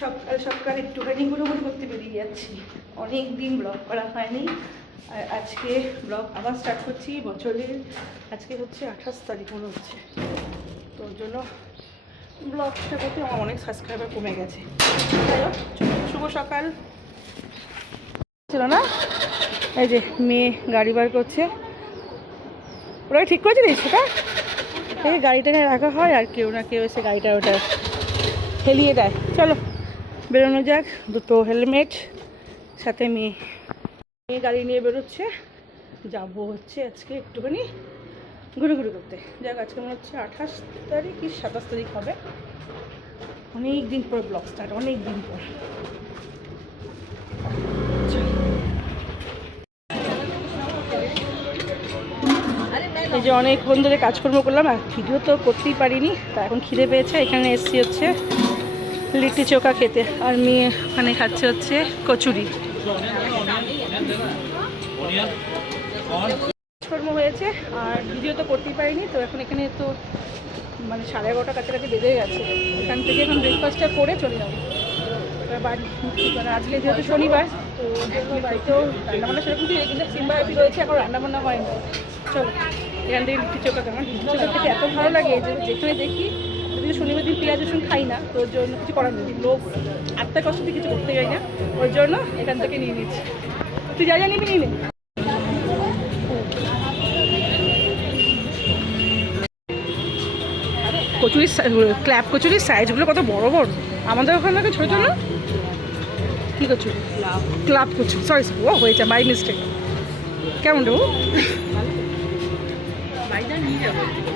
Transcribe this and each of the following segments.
সকাল সকাল একটুখানি ঘুরোঘুরি করতে বেরিয়ে যাচ্ছি। অনেক দিন ব্লগ করা হয়নি। আর আজকে ব্লগ আবার স্টার্ট করছি বছরের আজকে হচ্ছে আঠাশ তারিখ মনে হচ্ছে। তো জন্য ব্লগটা করতে আমার অনেক সাবস্ক্রাইবার কমে গেছে। যাই শুভ সকাল। ছিল না? এই যে মেয়ে গাড়ি বার করছে। ওরা ঠিক করেছে রে সেটা? এই গাড়িটা নিয়ে রাখা হয় আর কেউ না কেউ এসে গাড়িটা ওটা হেলিয়ে দেয়। চলো। বেরোনো যাক, দুটো হেলমেট, সাথে মেয়ে। মেয়ে গাড়ি নিয়ে বেরোচ্ছে। যাব হচ্ছে আজকে একটুখানি ঘুরে ঘুরে করতে। যাক, আজকে মনে হচ্ছে আঠাশ তারিখ কি সাতাশ তারিখ হবে। অনেক দিন পর ব্লগ স্টার্ট অনেক দিন পর। এই যে অনেকক্ষণ ধরে কাজকর্ম করলাম, আর ভিডিও তো করতেই পারিনি, তা এখন খিদে পেয়েছে, এখানে এসছি হচ্ছে। লিট্টি চোখা খেতে। আর মেয়ে ওখানে খাচ্ছে হচ্ছে কচুরি। কাজকর্ম হয়েছে, আর ভিডিও তো করতেই পারিনি, তো এখন এখানে তো মানে সাড়ে এগারোটা কাছাকাছি বেজে গেছে। এখান থেকে এখন ব্রেকফাস্টটা করে চলে যাব। বাড়ি মানে আজকে যেহেতু শনিবার, তো বাড়িতেও রান্নাবান্না সেরকম কিন্তু সিম্বা হ্যাপি রয়েছে, এখন রান্নাবান্না হয়নি। চলো, এখান থেকে লিট্টি চোখা আমার লিট্টি চোখা খেতে এত ভালো লাগে যে যেখানে দেখি যদি শনিবার দিন পেঁয়াজ রসুন খাই না তো ওর জন্য কিছু করার নেই। লোক আত্মা কষ্ট দিয়ে কিছু করতে যাই না ওর জন্য এখান থেকে নিয়ে নিচ্ছি। তুই যা যা নিবি নিয়ে নে। কচুরির ক্ল্যাপ কচুরির সাইজগুলো কত বড় বড়? আমাদের ওখানে ছোটো না কী কচুরি? ক্লাব কচুরি। সরি সরি ও হয়েছে মাই মিস্টেক কেমন দেবো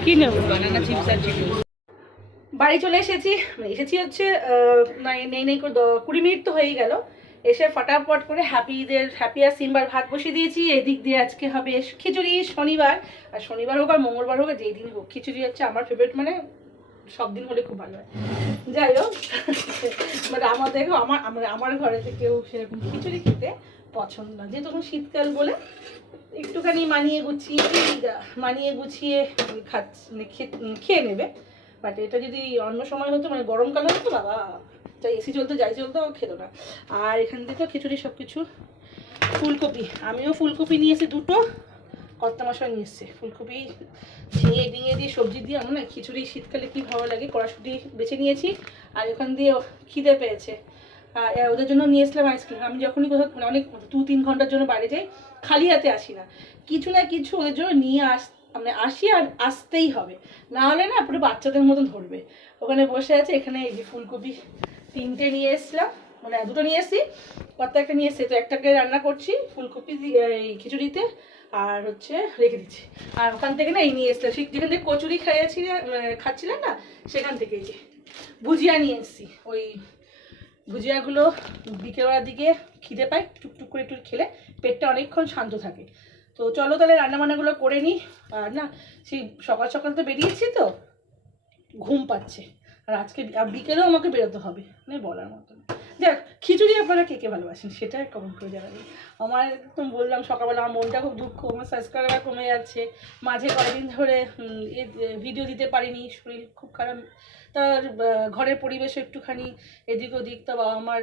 কি নেব বাড়ি চলে এসেছি। মানে এসেছি হচ্ছে নেই নেই করে কুড়ি মিনিট তো হয়েই গেল। এসে ফটাফট করে হ্যাপিদের হ্যাপি আর সিম্বার ভাত বসিয়ে দিয়েছি। এদিক দিয়ে আজকে হবে খিচুড়ি শনিবার। আর শনিবার হোক আর মঙ্গলবার হোক যেই দিন হোক, খিচুড়ি হচ্ছে আমার ফেভারিট মানে সব দিন হলে খুব ভালো হয়। যাই হোক মানে আমার আমার আমার ঘরে থেকে কেউ সেরকম খিচুড়ি খেতে পছন্দ না। যেহেতু শীতকাল বলে একটুখানি মানিয়ে গুছিয়ে মানিয়ে গুছিয়ে খাচ্ছে মানে খেয়ে নেবে। বাট এটা যদি অন্য সময় হতো মানে গরমকালে হতো বাবা, তাই এসি চলতো, যাই চলতো খেত না। আর এখান থেকে খিচুড়ি সব কিছু ফুলকপি। আমিও ফুলকপি নিয়েছি দুটো কর্তা মশলা নিয়ে এসছে। ফুলকপি ঝিঙে, ডিঙে দিয়ে সবজি দিয়ে আমার না খিচুড়ি শীতকালে কি ভালো লাগে, কড়াশুটি বেছে নিয়েছি, আর ওখান দিয়ে খিদে পেয়েছে। আর ওদের জন্য নিয়ে এসলাম আইসক্রিম। আমি যখনই কোথাও মানে অনেক দু তিন ঘণ্টার জন্য বাইরে যাই, খালি হাতে আসি না। কিছু না কিছু ওদের জন্য নিয়ে আস মানে আসি আর আসতেই হবে। না হলে না পুরো বাচ্চাদের মতন ধরবে। ওখানে বসে আছে, এখানে এই যে ফুলকপি তিনটে নিয়ে এসলাম মানে দুটো নিয়ে এসেছি একটা নিয়ে এসেছি তো একটাকে রান্না করছি, ফুলকপি এই খিচুড়িতে, আর হচ্ছে রেখে দিচ্ছি। আর ওখান থেকে না এই নিয়ে এসলাম যেখান থেকে কচুরি খাইয়াছি খাচ্ছিলেন না, সেখান থেকে এই যে ভুজিয়া নিয়ে এসেছি। ওই ভুজিয়াগুলো বিকেলবেলার দিকে খিদে পায়, টুকটুক করে একটু খেলে পেটটা অনেকক্ষণ শান্ত থাকে। তো চলো তাহলে রান্নাবান্নাগুলো করে নিই। আর না, সেই সকাল সকাল তো বেরিয়েছি তো, ঘুম পাচ্ছে। আর আজকে বিকেলেও আমাকে বেরোতে হবে মানে বলার মতন দেখ খিচুড়ি আপনারা কে কে ভালোবাসেন? সেটা কমেন্ট করে জানাবেন। আমার একদম বললাম সকালবেলা আমার মনটা খুব দুঃখ, আমার সাবস্ক্রাইবার কমে যাচ্ছে। মাঝে কয়েকদিন ধরে ভিডিও দিতে পারিনি, শরীর খুব খারাপ। তার ঘরের পরিবেশ একটুখানি এদিক ওদিক, তা বাবা আমার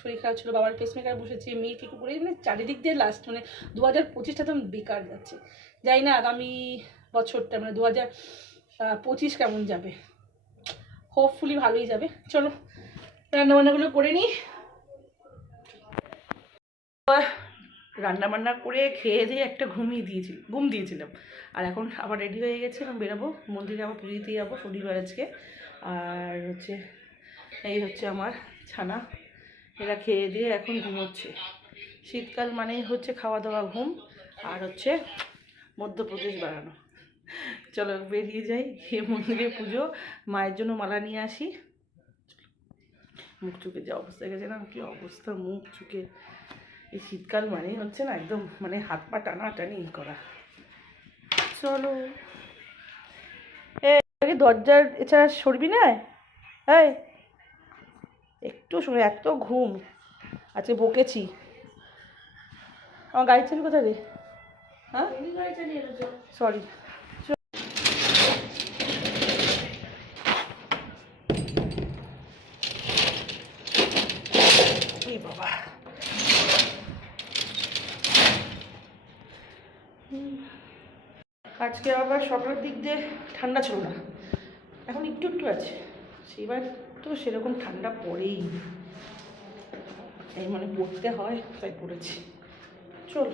শরীর খারাপ ছিল, বাবার পেসমেকার বসেছে, মেয়েকে একটু করে মানে চারিদিক দিয়ে লাস্ট মানে দু হাজার পঁচিশটা তো বেকার যাচ্ছে। যাই না, আগামী বছরটা মানে দু হাজার পঁচিশ কেমন যাবে? হোপফুলি ভালোই যাবে। চলো, রান্নাবান্নাগুলো করে নিই। রান্না বান্না করে খেয়ে দিয়ে একটা ঘুমিয়ে দিয়েছিল ঘুম দিয়েছিলাম। আর এখন আবার রেডি হয়ে গেছে এখন বেরোবো, মন্দিরে আবার পুজো দিতে যাব শনিবার আজকে। আর হচ্ছে, এই হচ্ছে আমার ছানা। এরা খেয়ে দিয়ে এখন ঘুমোচ্ছে। শীতকাল মানেই হচ্ছে খাওয়া দাওয়া ঘুম। আর হচ্ছে মধ্যপ্রদেশ বাড়ানো। চলো বেরিয়ে যাই, গিয়ে মন্দিরে পুজো। মায়ের জন্য মালা নিয়ে আসি। মুখ চুকে যে অবস্থা গেছে না? কি অবস্থা, মুখ চুকে। এই শীতকাল মানে হচ্ছে না একদম মানে হাত পা টানা টানি করা। চলো। এ দরজার এছাড়া সরবি না? এই, একটু শুনে এত ঘুম। আজকে বকেছি। আমার গাড়ি চাবি কোথায় রে? হ্যাঁ? সরি বাবা। আজকে আবার সকালের দিক দিয়ে ঠান্ডা ছিল না। এখন একটু একটু আছে। সেবার তো সেরকম ঠান্ডা পড়েই। এই মানে পড়তে হয়, তাই পড়েছি। চল।